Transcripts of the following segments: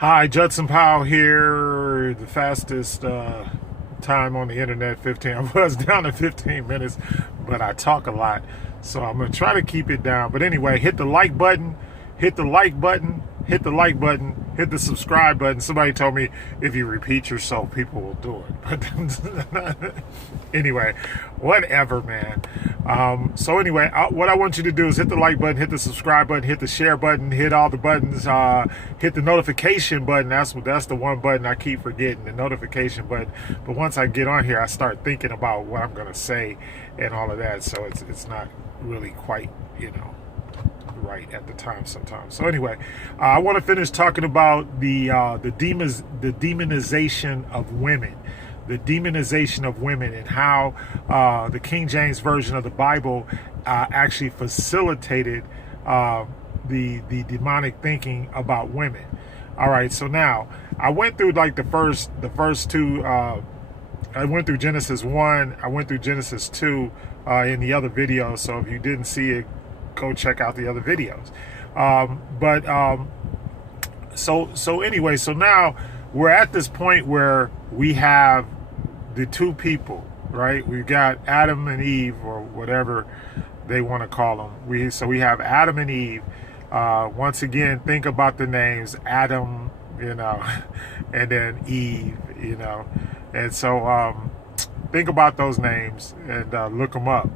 Hi, Judson Powell here. The fastest time on the internet, 15. I was down to 15 minutes, but I talk a lot, so I'm gonna try to keep it down. But anyway, hit the like button, hit the like button, hit the like button, hit the subscribe button. Somebody told me if you repeat yourself, people will do it. But anyway, whatever, man. So anyway, what I want you to do is hit the like button, hit the subscribe button, hit the share button, hit all the buttons, hit the notification button. That's the one button I keep forgetting, the notification button. But once I get on here, I start thinking about what I'm gonna say and all of that. So it's not really quite, right at the time sometimes. So anyway, I want to finish talking about the demonization of women. The demonization of women, and how the King James Version of the Bible actually facilitated the demonic thinking about women. All right, so now I went through like the first two. I went through Genesis 1. I went through Genesis 2 in the other video. So if you didn't see it, go check out the other videos. So anyway, so now we're at this point where we have the two people, right? We've got Adam and Eve, or whatever they want to call them. We have Adam and Eve. Once again, think about the names Adam, and then Eve, and so think about those names and look them up.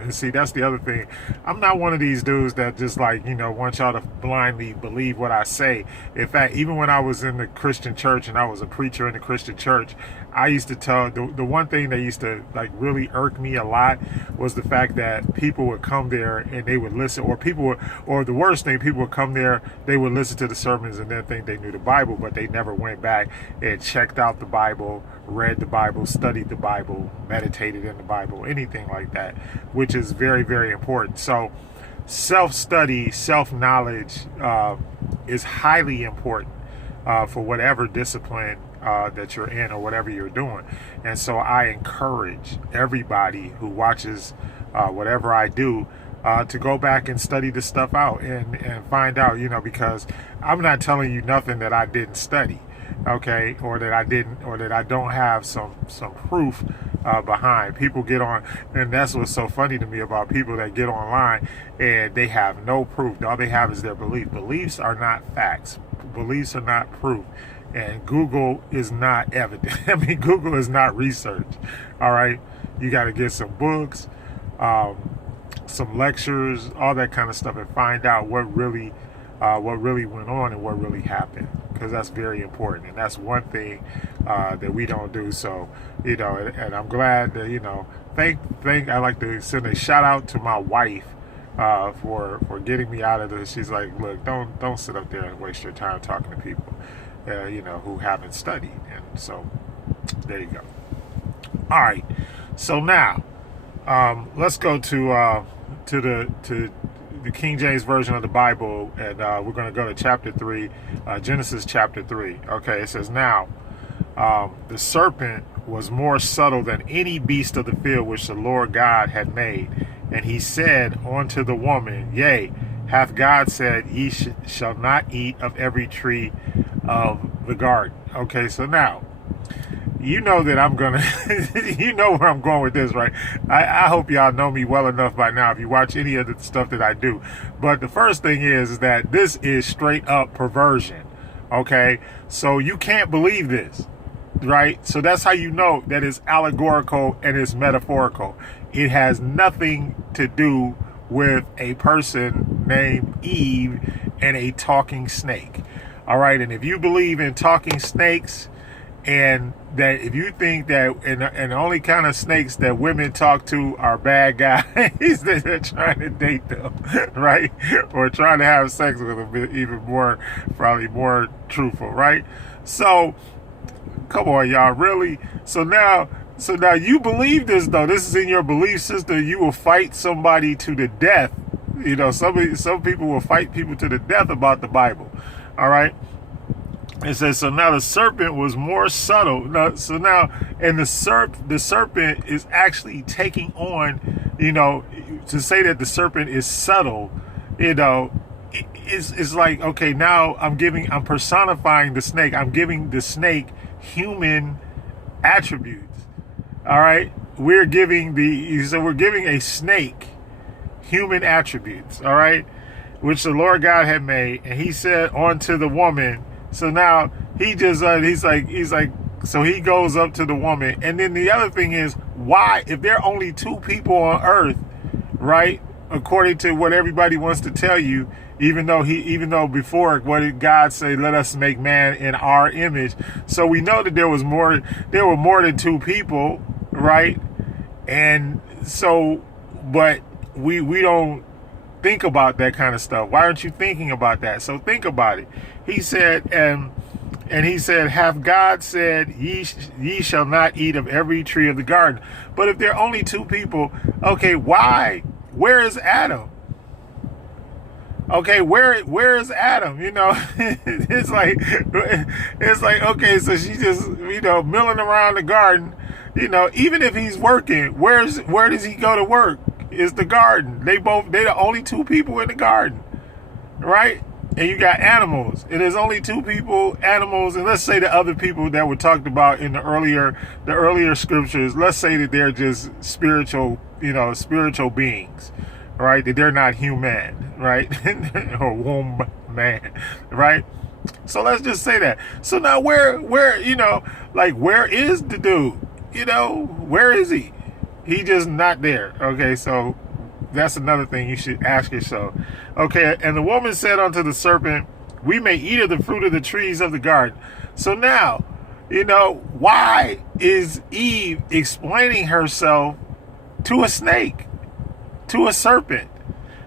And see, that's the other thing. I'm not one of these dudes that just want y'all to blindly believe what I say. In fact, even when I was in the Christian church and I was a preacher in the Christian church, I used to tell, the one thing that used to really irk me a lot was the fact that people would come there and they would listen, or the worst thing, people would come there, they would listen to the sermons and then think they knew the Bible, but they never went back and checked out the Bible, read the Bible, studied the Bible, meditated in the Bible, anything like that, which is very, very important. So self-study, self-knowledge is highly important for whatever discipline that you're in or whatever you're doing. And so I encourage everybody who watches whatever I do to go back and study this stuff out and find out, because I'm not telling you nothing that I didn't study, okay, or that I don't have some proof behind. People get on, and that's what's so funny to me about people that get online and they have no proof. All they have is their belief. Beliefs are not facts. Beliefs are not proof. And Google is not evidence. I mean, Google is not research. All right, you got to get some books, some lectures, all that kind of stuff, and find out what really went on and what really happened, because that's very important, and that's one thing that we don't do. So, and I'm glad that I like to send a shout out to my wife for getting me out of this. She's like, look, don't sit up there and waste your time talking to people who haven't studied. And so there you go. All right, so now let's go to the King James Version of the Bible, and we're going to go to chapter 3, Genesis chapter 3. Okay, it says, now the serpent was more subtle than any beast of the field which the Lord God had made, and he said unto the woman, yea, hath God said, ye shall not eat of every tree of the garden. Okay, so now, that I'm gonna, where I'm going with this, right? I hope y'all know me well enough by now if you watch any of the stuff that I do. But the first thing is that this is straight up perversion. Okay, so you can't believe this, right? So that's how you know that it's allegorical and it's metaphorical. It has nothing to do with a person named Eve and a talking snake. All right, and if you believe in talking snakes, and that if you think that and the only kind of snakes that women talk to are bad guys that they're trying to date them, right, or trying to have sex with them, even more, probably more truthful, right? So come on, y'all, really? So now you believe this, though. This is in your belief system. You will fight somebody to the death. Some people will fight people to the death about the Bible. All right. It says, so now the serpent was more subtle. The serpent is actually taking on, to say that the serpent is subtle, it's like, okay, now I'm personifying the snake. I'm giving the snake human attributes. All right, we're giving a snake human attributes. All right, which the Lord God had made, and He said unto the woman. So now he just he's like, so he goes up to the woman, and then the other thing is, why, if there are only two people on earth, right? According to what everybody wants to tell you, even though before, what did God say? Let us make man in our image. So we know that there were more than two people, right? And so, but we don't think about that kind of stuff. Why aren't you thinking about that? So think about it. He said, and he said, hath God said, ye shall not eat of every tree of the garden? But if there are only two people, okay, why? Where is Adam? Okay, where is Adam? You know, it's like, okay, so she just, milling around the garden. You know, even if he's working, where does he go to work? It's the garden. They're the only two people in the garden, right? And you got animals, and there's only two people, animals, and let's say the other people that were talked about in the earlier scriptures, let's say that they're just spiritual beings, right? That they're not human, right? Or womb man, right? So let's just say that. So now where is the dude? Where is he? He just not there. Okay, so that's another thing you should ask yourself. Okay, and the woman said unto the serpent, we may eat of the fruit of the trees of the garden. So now, why is Eve explaining herself to a snake, to a serpent?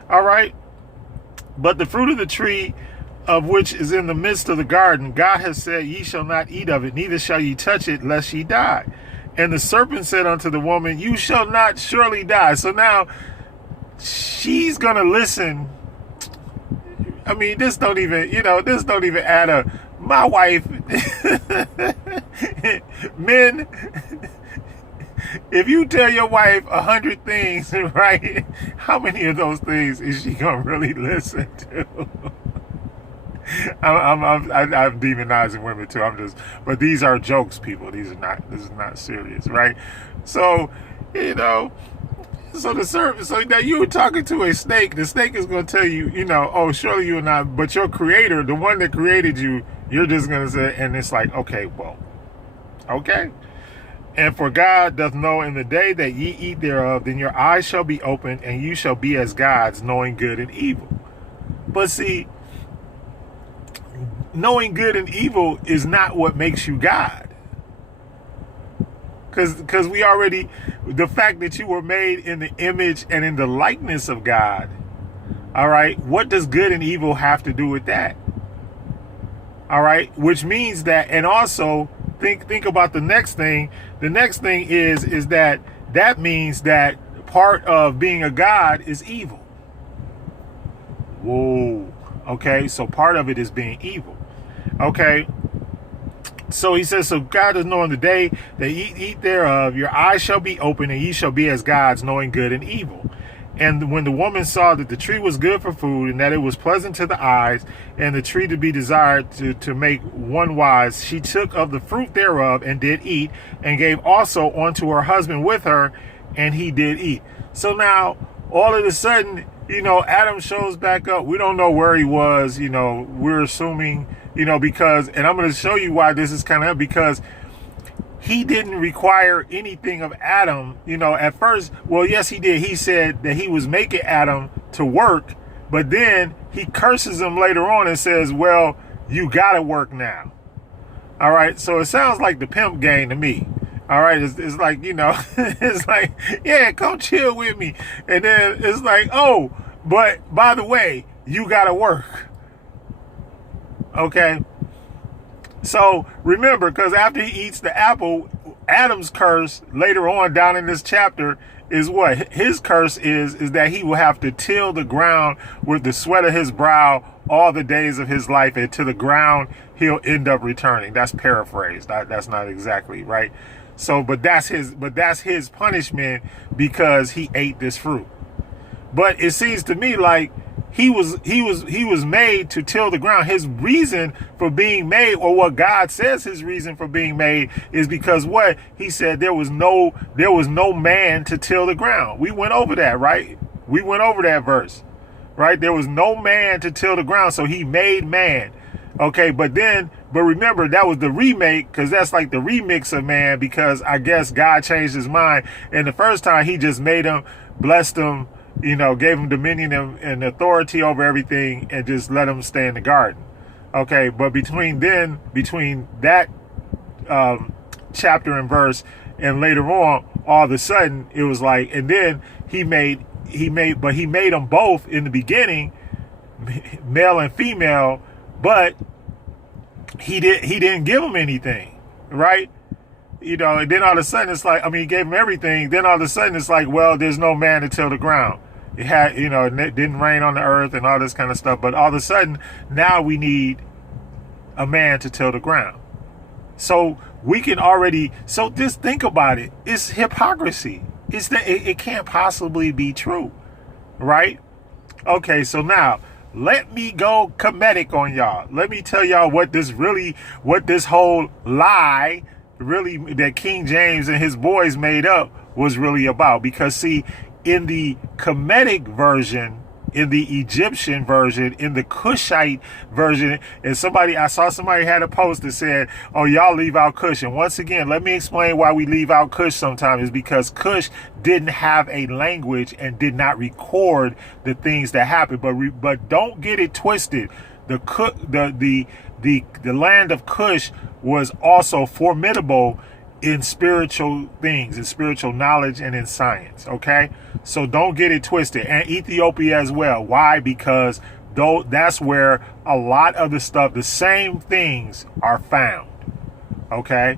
All right. But the fruit of the tree of which is in the midst of the garden, God has said, ye shall not eat of it, neither shall ye touch it, lest ye die. And the serpent said unto the woman, you shall not surely die. So now she's going to listen. I mean, this don't even add up. My wife, men, if you tell your wife 100 things, right, how many of those things is she going to really listen to? I'm demonizing women too. But these are jokes, people. This is not serious, right? So, so the serpent, so now you were talking to a snake. The snake is going to tell you, oh, surely you are not, but your creator, the one that created you, you're just going to say, and it's like, okay, well, okay. And for God doth know in the day that ye eat thereof, then your eyes shall be opened, and you shall be as gods, knowing good and evil. But see, knowing good and evil is not what makes you God. Because we already, the fact that you were made in the image and in the likeness of God, all right, what does good and evil have to do with that? All right, which means that, and also think about the next thing. The next thing is that means that part of being a God is evil. Whoa. Okay, so part of it is being evil. Okay. So he says, so God is knowing the day that ye eat thereof, your eyes shall be open, and ye shall be as gods, knowing good and evil. And when the woman saw that the tree was good for food, and that it was pleasant to the eyes, and the tree to be desired to make one wise, she took of the fruit thereof, and did eat, and gave also unto her husband with her, and he did eat. So now, all of a sudden, Adam shows back up. We don't know where he was, we're assuming, because, and I'm going to show you why this is kind of, because he didn't require anything of Adam, at first. Well, yes, he did. He said that he was making Adam to work, but then he curses him later on and says, well, you got to work now. All right. So it sounds like the pimp game to me. All right. It's like, it's like, yeah, come chill with me. And then it's like, oh, but by the way, you got to work. Okay. So remember, because after he eats the apple, Adam's curse later on down in this chapter is what? His curse is that he will have to till the ground with the sweat of his brow all the days of his life, and to the ground he'll end up returning. That's paraphrased. That's not exactly right. So, but that's his punishment because he ate this fruit. But it seems to me like he was made to till the ground. His reason for being made, or what God says his reason for being made, is because what he said, there was no man to till the ground. We went over that, right? We went over that verse, right? There was no man to till the ground, so he made man. Okay, but remember, that was the remake, because that's like the remix of man, because I guess God changed his mind. And the first time he just made him, blessed him, gave him dominion and authority over everything, and just let him stay in the garden. Okay, but between that chapter and verse and later on, all of a sudden it was like, and then he made them both in the beginning, male and female, but he didn't give them anything, right? And then all of a sudden it's like, he gave them everything. Then all of a sudden it's like, well, there's no man to till the ground. It had, it didn't rain on the earth and all this kind of stuff. But all of a sudden now we need a man to till the ground. So we can already, so just think about it. It's hypocrisy. It can't possibly be true, right? Okay, so now let me go comedic on y'all. Let me tell y'all what this whole lie really that King James and his boys made up was really about. Because see, in the Kemetic version, in the Egyptian version, in the Cushite version, and I saw somebody had a post that said, oh, y'all leave out Cush. And once again, let me explain why we leave out Cush sometimes. Is because Cush didn't have a language and did not record the things that happened. But don't get it twisted. The land of Cush was also formidable in spiritual things, in spiritual knowledge, and in science. Okay, so don't get it twisted. And Ethiopia as well. Why? Because that's where a lot of the stuff, the same things are found. Okay,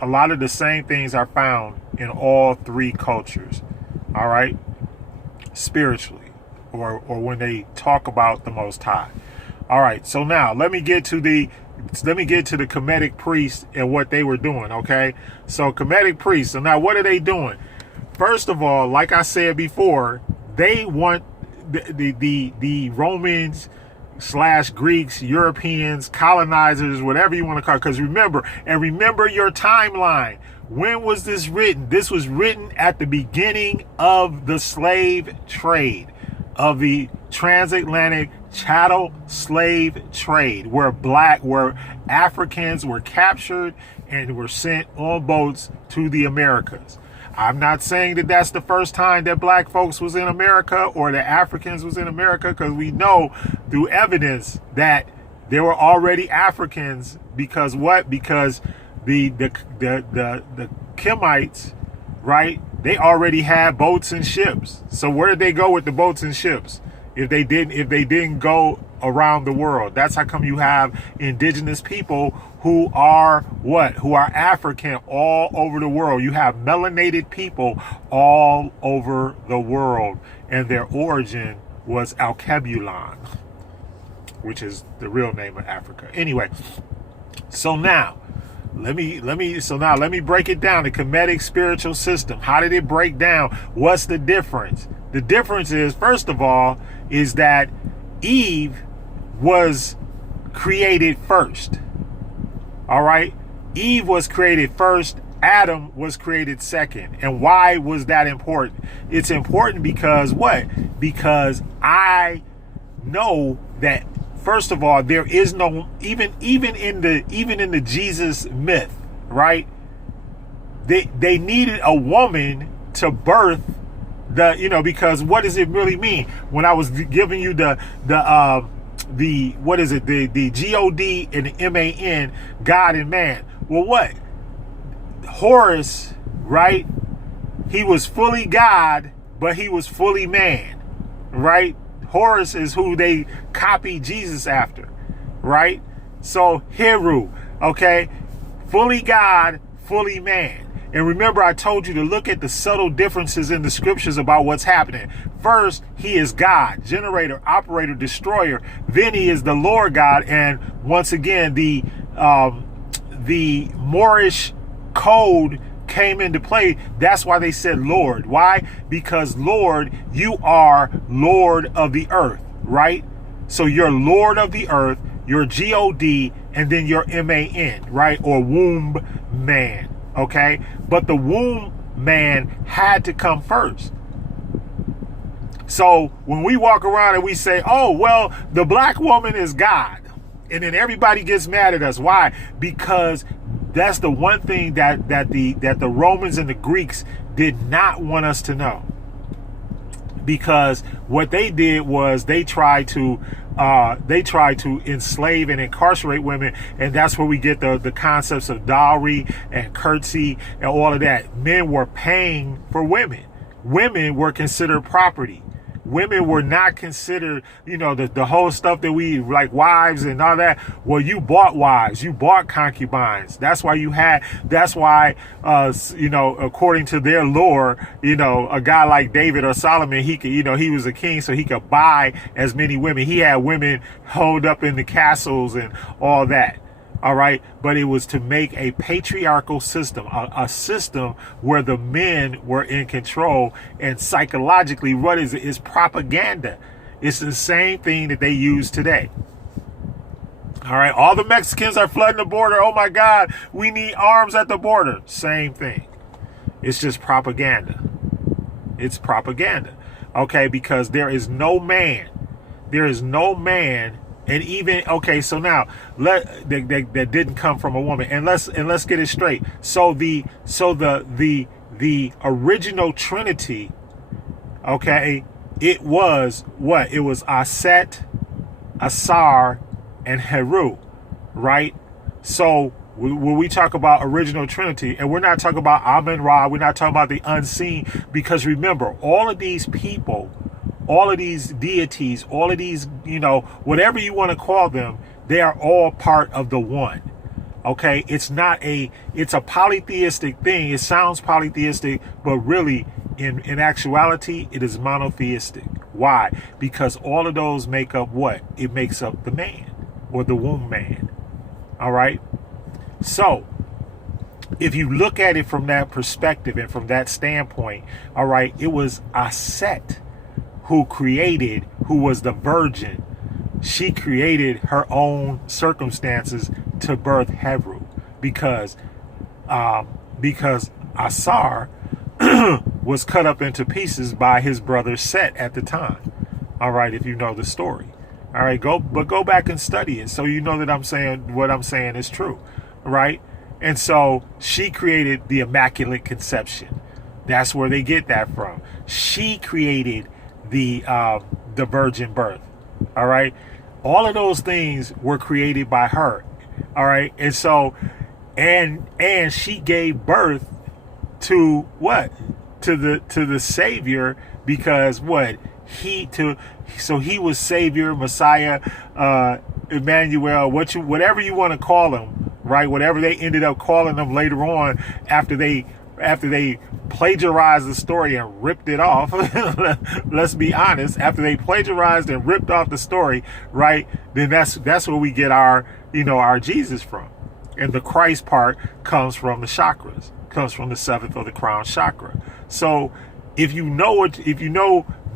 a lot of the same things are found in all three cultures. All right, spiritually, or when they talk about the Most High. All right, so now let me get to the Kemetic priests and what they were doing. Okay, so Kemetic priests. So now what are they doing? First of all, like I said before, they want the Romans / Greeks, Europeans, colonizers, whatever you want to call it. Because remember your timeline. When was this written? This was written at the beginning of the slave trade, of the transatlantic chattel slave trade, where Africans were captured and were sent on boats to the Americas. I'm not saying that that's the first time that black folks was in America or that Africans was in America, because we know through evidence that there were already Africans. Because what? Because the Kemites, right? They already had boats and ships. So where did they go with the boats and ships? If they didn't go around the world. That's how come you have indigenous people who are what? Who are African all over the world. You have melanated people all over the world, and their origin was Alkebulan, which is the real name of Africa. Anyway, so now let me break it down. The Kemetic spiritual system. How did it break down? What's the difference? The difference is, first of all, is that Eve was created first. All right? Eve was created first. Adam was created second. And why was that important? It's important because what? Because I know that, first of all, there is no, even in the Jesus myth, right? They needed a woman to birth because what does it really mean? When I was giving you the what is it? The God and the man, God and man. Well, what? Horus, right? He was fully God, but he was fully man, right? Horus is who they copy Jesus after, right? So Heru, okay? Fully God, fully man. And remember, I told you to look at the subtle differences in the scriptures about what's happening. First, he is God, generator, operator, destroyer. Then he is the Lord God. And once again, the Moorish code came into play. That's why they said Lord. Why? Because Lord, you are Lord of the earth. right? So you're Lord of the earth, you're God, and then you're man, right? Or womb man, okay? But the womb man had to come first. So when we walk around and we say, oh, well, the black woman is God, and then everybody gets mad at us. Why? Because that's the one thing that the Romans and the Greeks did not want us to know. Because what they did was they tried to enslave and incarcerate women, and that's where we get the concepts of dowry and curtsy and all of that. Men were paying for women. Women were considered property. Women were not considered, the whole stuff that we like, wives and all that. Well, you bought wives, you bought concubines. That's why according to their lore, a guy like David or Solomon, he could, he was a king, so he could buy as many women. He had women holed up in the castles and all that. All right. But it was to make a patriarchal system, a system where the men were in control. And psychologically, what is it? It's propaganda. It's the same thing that they use today. All right. All the Mexicans are flooding the border. Oh, my God. We need arms at the border. Same thing. It's just propaganda. It's propaganda. OK, because there is no man. There is no man. And even, okay, so now that didn't come from a woman, and let's get it straight. So the original Trinity, okay, it was what? It was Aset, Asar, and Heru, right? So when we talk about original Trinity, and we're not talking about Amen Ra, we're not talking about the unseen, because remember, all of these people, all of these deities, all of these, whatever you want to call them, they are all part of the one. Okay. It's a polytheistic thing. It sounds polytheistic, but really in actuality, it is monotheistic. Why? Because all of those make up what? It makes up the man or the womb man. All right. So if you look at it from that perspective and from that standpoint, all right, it was Aset who was the virgin. She created her own circumstances to birth Heru, because Asar was cut up into pieces by his brother Set at the time. All right, if you know the story. All right, go back and study it, so you know that what I'm saying is true, right? And so she created the Immaculate Conception. That's where they get that from. She created the virgin birth. All right. All of those things were created by her. All right. And so, and she gave birth to what? To the Savior, because what? So he was Savior, Messiah, Emmanuel, whatever you want to call him, right? Whatever they ended up calling him later on, after they plagiarized the story and ripped it off. Let's be honest. After they plagiarized and ripped off the story, right? Then that's where we get our Jesus from. And the Christ part comes from the chakras, comes from the seventh or the crown chakra. So if you know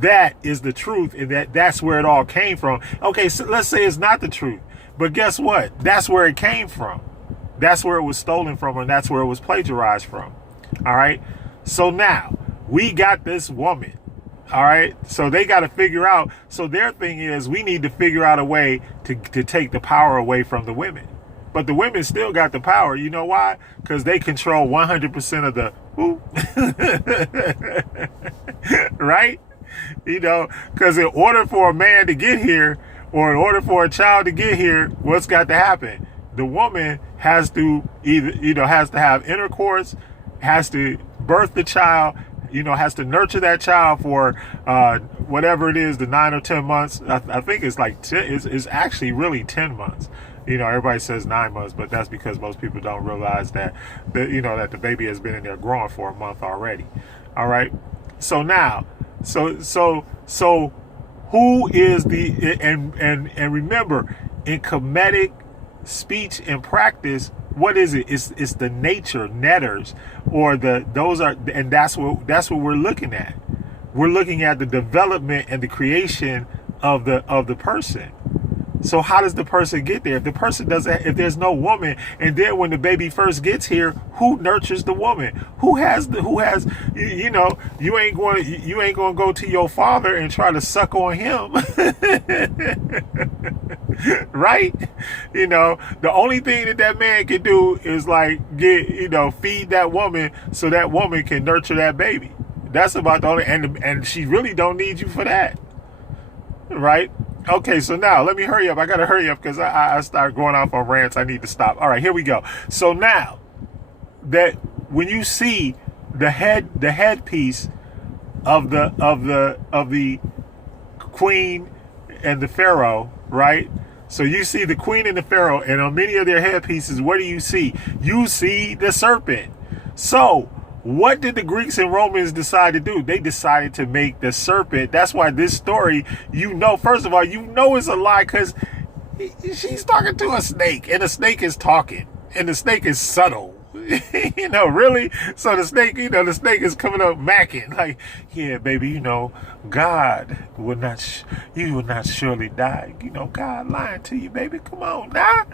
that is the truth, and that's where it all came from. Okay, so let's say it's not the truth, but guess what? That's where it came from. That's where it was stolen from, and that's where it was plagiarized from. All right. So now we got this woman. All right. So they got to figure out. So their thing is, we need to figure out a way to take the power away from the women. But the women still got the power. You know why? Because they control 100% of the right? Because in order for a man to get here, or in order for a child to get here, what's got to happen? The woman has to has to have intercourse, has to birth the child, has to nurture that child for whatever it is, the 9 or 10 months. I think it's like 10, it's actually really 10 months. Everybody says 9 months, but that's because most people don't realize that that the baby has been in there growing for a month already. All right. So now, so who is and remember, in comedic speech and practice, what is it? It's the nature netters, or that's what we're looking at. We're looking at the development and the creation of the person. So how does the person get there? If the person doesn't, if there's no woman, and then when the baby first gets here, who nurtures the woman? Who has, you ain't going to go to your father and try to suck on him. Right? The only thing that man can do is like feed that woman so that woman can nurture that baby. That's about the only, and she really don't need you for that. Right? Okay, so now let me hurry up. I gotta hurry up because I start going off on rants. I need to stop. All right, here we go. So now that when you see the headpiece of the queen and the pharaoh, right? So you see the queen and the pharaoh, and on many of their headpieces, what do you see? You see the serpent. So what did the Greeks and Romans decide to do? They decided to make the serpent. That's why this story, first of all, it's a lie because she's talking to a snake, and the snake is talking, and the snake is subtle. Really? So the snake is coming up macking like, yeah, baby, God will not, you will not surely die. God lying to you, baby. Come on now.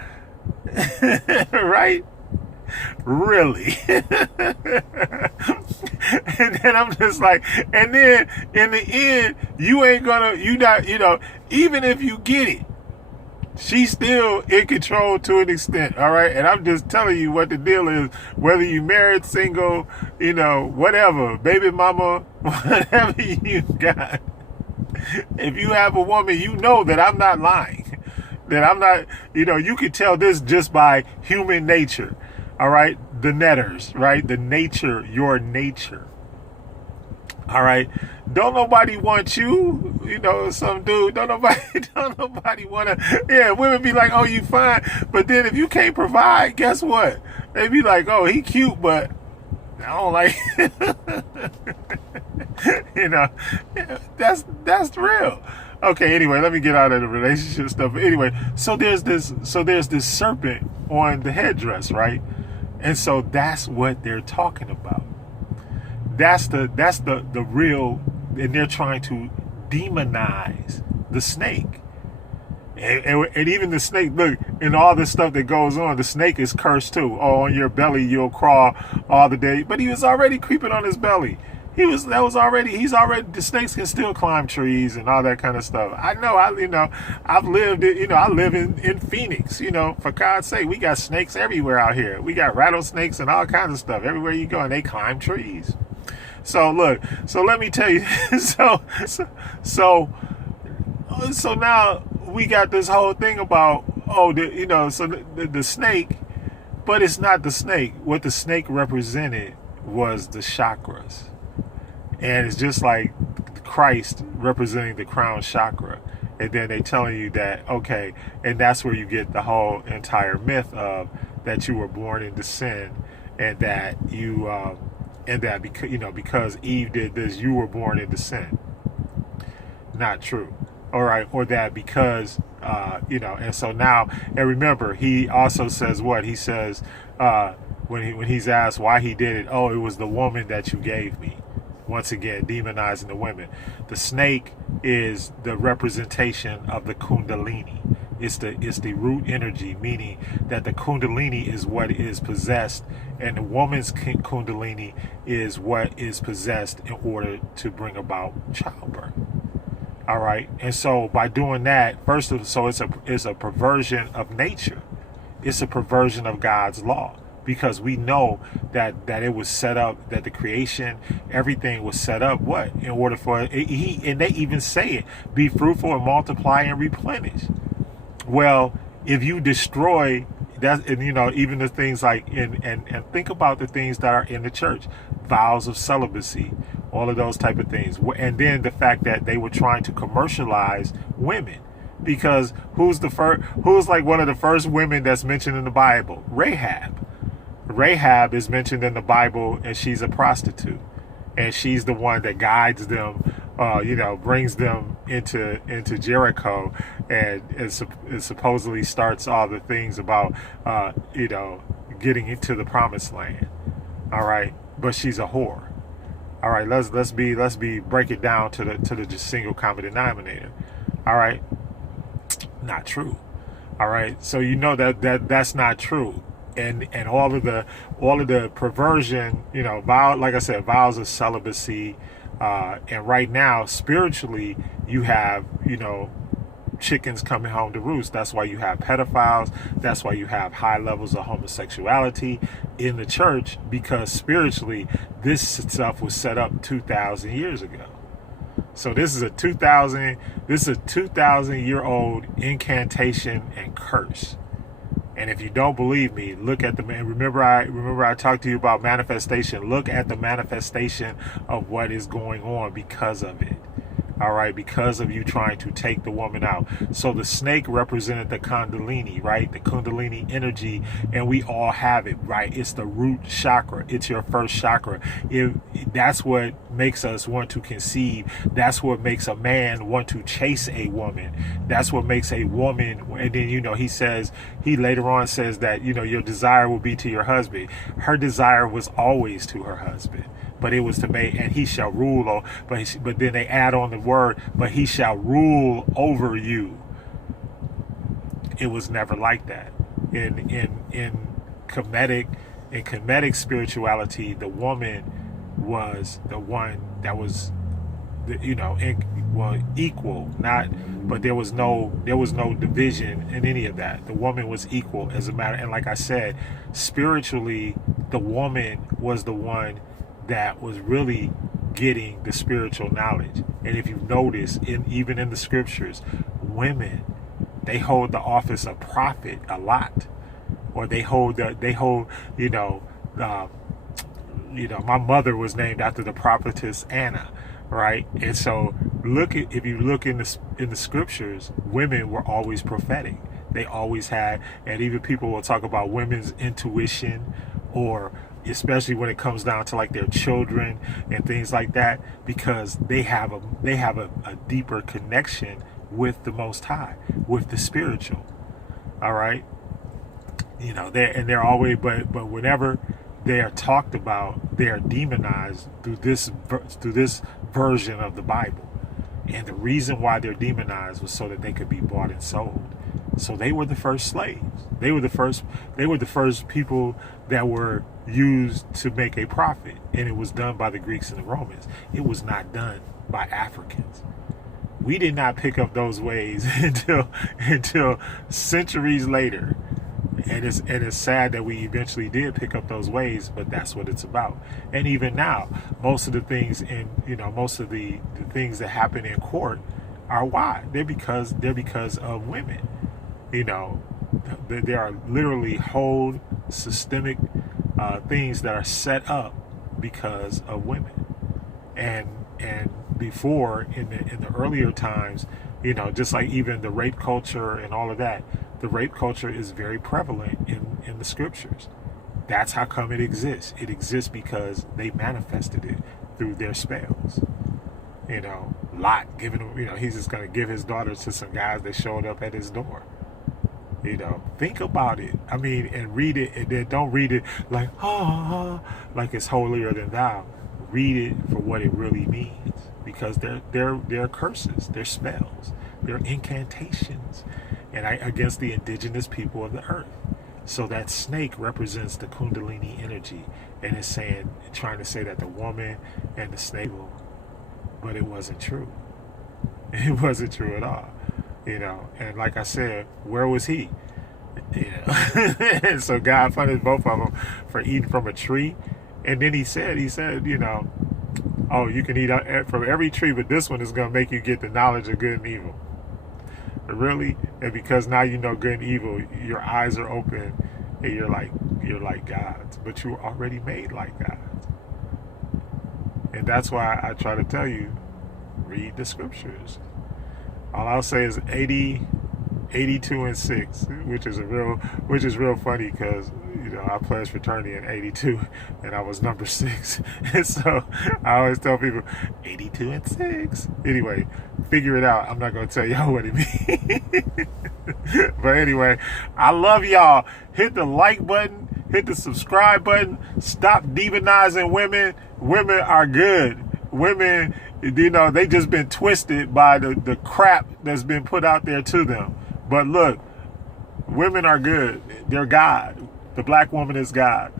Right? Really? And then I'm just like, and then in the end, even if you get it, she's still in control to an extent. All right. And I'm just telling you what the deal is, whether you married, single, whatever, baby mama, whatever you got. If you have a woman, that I'm not lying, that I'm not, you can tell this just by human nature. All right, the netters, right? The nature, your nature. All right, don't nobody want you, some dude. Don't nobody want to. Yeah, women be like, oh, you fine, but then if you can't provide, guess what? They be like, oh, he cute, but I don't like. That's real. Okay, anyway, let me get out of the relationship stuff. But anyway, so there's this serpent on the headdress, right? And so that's what they're talking about. That's the real, and they're trying to demonize the snake. And even the snake, look, and all this stuff that goes on, the snake is cursed too. Oh, on your belly you'll crawl all the day. But he was already creeping on his belly. The snakes can still climb trees and all that kind of stuff. I know, I've lived it, I live in Phoenix, for God's sake, we got snakes everywhere out here. We got rattlesnakes and all kinds of stuff everywhere you go, and they climb trees. So look, so let me tell you, so now we got this whole thing about, the snake, but it's not the snake. What the snake represented was the chakras. And it's just like Christ representing the crown chakra. And then they telling you that, okay, and that's where you get the whole entire myth of that you were born into sin, and that because Eve did this, you were born into sin. Not true. All right. Or that because, and so now, and remember, he also says what? He says, when he's asked why he did it, oh, it was the woman that you gave me. Once again, demonizing the women. The snake is the representation of the kundalini. It's the root energy, meaning that the kundalini is what is possessed, and the woman's kundalini is what is possessed in order to bring about childbirth. All right, and so by doing that, it's a perversion of nature. It's a perversion of God's law. Because we know that it was set up, that the creation, everything was set up, what? In order for and they even say it, be fruitful and multiply and replenish. Well, if you destroy that, and even the things like, and think about the things that are in the church, vows of celibacy, all of those type of things. And then the fact that they were trying to commercialize women. Because who's like one of the first women that's mentioned in the Bible? Rahab. Rahab is mentioned in the Bible, and she's a prostitute, and she's the one that guides them, brings them into Jericho, and supposedly starts all the things about, getting into the promised land. All right, but she's a whore. All right, let's break it down to the single common denominator. All right. Not true. All right. So you know that's not true. And all of the perversion, like I said, vows of celibacy, and right now spiritually you have, chickens coming home to roost. That's why you have pedophiles. That's why you have high levels of homosexuality in the church, because spiritually this stuff was set up 2,000 years ago. So this is a 2,000-year-old incantation and curse. And if you don't believe me, look at remember I talked to you about manifestation. Look at the manifestation of what is going on because of it. All right, because of you trying to take the woman out. So the snake represented the Kundalini, right? The Kundalini energy, and we all have it, right? It's the root chakra. It's your first chakra. That's what makes us want to conceive. That's what makes a man want to chase a woman. That's what makes a woman. And then, he later on says that, your desire will be to your husband. Her desire was always to her husband. But it was to make, and he shall rule. But then they add on the word, but he shall rule over you. It was never like that. In Kemetic spirituality, the woman was the one that was, equal. But there was no division in any of that. The woman was equal as a matter. And like I said, spiritually, the woman was the one that was really getting the spiritual knowledge. And if you notice, even in the scriptures, women, they hold the office of prophet a lot, or they hold my mother was named after the prophetess Anna, right? And so if you look in the scriptures, women were always prophetic. They always had, and even people will talk about women's intuition, or especially when it comes down to like their children and things like that, because they have a deeper connection with the Most High, with the spiritual. All right, they're always, but whenever they are talked about, they are demonized through this version of the Bible. And the reason why they're demonized was so that they could be bought and sold. So they were the first slaves. They were the first people that were used to make a profit, and it was done by the Greeks and the Romans. It was not done by Africans. We did not pick up those ways until centuries later. And it's sad that we eventually did pick up those ways, but that's what it's about. And even now, most of the things the things that happen in court are why? They're because of women. There are literally whole systemic things that are set up because of women. And before, in the earlier times, just like even the rape culture and all of that, the rape culture is very prevalent in the scriptures. That's how come it exists. It exists because they manifested it through their spells. Lot giving him, he's just going to give his daughters to some guys that showed up at his door. Think about it. I mean, and read it, and then don't read it like it's holier than thou. Read it for what it really means, because they're curses, they're spells, they're incantations, and against the indigenous people of the earth. So that snake represents the Kundalini energy, and it's trying to say that the woman and the snake, but it wasn't true. It wasn't true at all. And like I said, where was he? So God punished both of them for eating from a tree. And then he said, oh, you can eat from every tree, but this one is going to make you get the knowledge of good and evil. Really? And because now you know good and evil, your eyes are open, and you're like God's, but you were already made like God's. And that's why I try to tell you, read the scriptures. All I'll say is 82 and 6, which is real funny, because I pledged fraternity in 82 and I was number 6. And so I always tell people 82 and 6. Anyway, figure it out. I'm not going to tell y'all what it means. But anyway, I love y'all. Hit the like button, hit the subscribe button. Stop demonizing women. Women are good. Women, You know, they just been twisted by the crap that's been put out there to them. But look, women are good. They're God. The black woman is God.